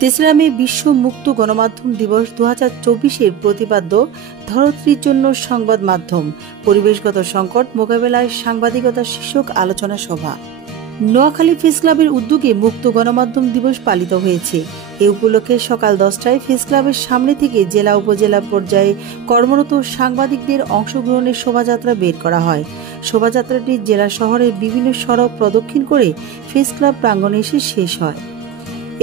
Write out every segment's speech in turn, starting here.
তেসরা মে বিশ্ব মুক্ত গণমাধ্যম দিবস 2024-এর প্রতিপাদ্য ধরিত্রীর জন্য সংবাদ মাধ্যম পরিবেশগত সংকট মোকাবেলায় সাংবাদিকতা শীর্ষক আলোচনা সভা। নোয়াখালী প্রেস ক্লাবের উদ্যোগে মুক্ত গণমাধ্যম দিবস পালিত হয়েছে। এ উপলক্ষে সকাল 10টায় প্রেস ক্লাবের সামনে থেকে জেলা উপজেলা পর্যায়ে কর্মরত সাংবাদিকদের অংশগ্রহণের শোভাযাত্রা বের করা হয়। শোভাযাত্রাটি জেলা শহরের বিভিন্ন সড়ক প্রদক্ষিণ করে প্রেস ক্লাব প্রাঙ্গণে এসে শেষ হয়।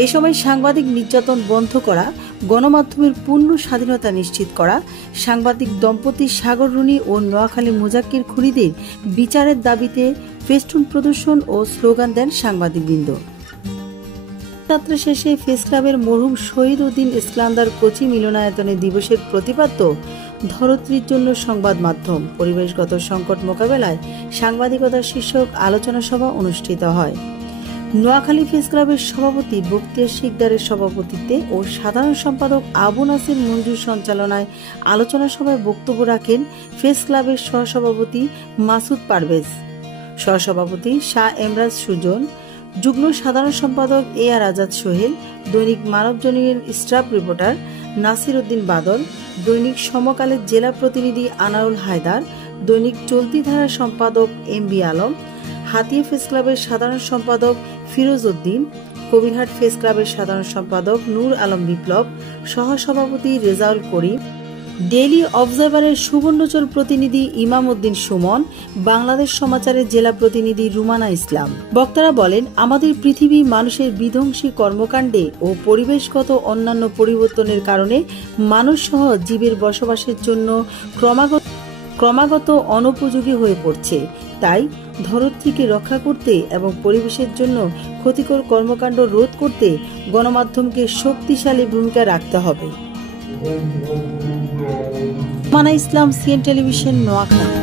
এ সময় সাংবাদিক নির্যাতন বন্ধ করা, গণমাধ্যমের পূর্ণ স্বাধীনতা নিশ্চিত করা, সাংবাদিক দম্পতি সাগর রুনি ও নোয়াখালী মুজাক্কির খুনিদের বিচারের দাবিতে ফেস্টুন প্রদর্শন ও স্লোগান দেন সাংবাদিকবৃন্দ। যাত্রা শেষে প্রেস ক্লাবের মরহুম শহীদ উদ্দিন ইস্কান্দার কোচি মিলনায়তনে দিবসের প্রতিপাদ্য ধরিত্রীর জন্য সংবাদ মাধ্যম পরিবেশগত সংকট মোকাবেলায় সাংবাদিকতা শীর্ষক আলোচনা সভা অনুষ্ঠিত হয়। নোয়াখালী প্রেস ক্লাবের সভাপতি বখতিয়ার শিকদারের সভাপতিত্বে ও সাধারণ সম্পাদক আবু নাসির মঞ্জুর সঞ্চালনায় আলোচনা সভায় বক্তব্য রাখেন প্রেস ক্লাবের সহসভাপতি মাসুদ পারভেজ, সহসভাপতি শাহ এমরাজ সুজন, যুগ্ম সাধারণ সম্পাদক এ আর আজাদ সোহেল, দৈনিক মানবজমিনের স্টাফ রিপোর্টার নাসির উদ্দিন বাদল, দৈনিক সমকালের জেলা প্রতিনিধি আনারুল হায়দার, দৈনিক চলতি ধারার সম্পাদক M B Alam, Hatiya press ক্লাবের সাধারণ সম্পাদক ফিরোজ উদ্দিন, কবিরহাট প্রেস ক্লাবের সাধারণ সম্পাদক নূর আলম বিপ্লব, সহসভাপতি রেজাউল করিম, ডেইলি অবজারভারের সুবর্ণচর প্রতিনিধি ইমাম উদ্দিন সুমন, বাংলাদেশ সমাচারের জেলা প্রতিনিধি রুমানা ইসলাম। বক্তারা বলেন, আমাদের পৃথিবী মানুষের বিধ্বংসী কর্মকাণ্ডে ও পরিবেশগত অন্যান্য পরিবর্তনের কারণে মানুষ সহ জীবের বসবাসের জন্য ক্রমাগত অনুপযোগী হয়ে পড়ছে। তাই ধরিত্রীকে রক্ষা করতে এবং পরিবেশের জন্য ক্ষতিকর কর্মকাণ্ড রোধ করতে গণমাধ্যমকে শক্তিশালী ভূমিকা রাখতে হবে। মানা ইসলাম, সিএন টেলিভিশন, নোয়াখালী।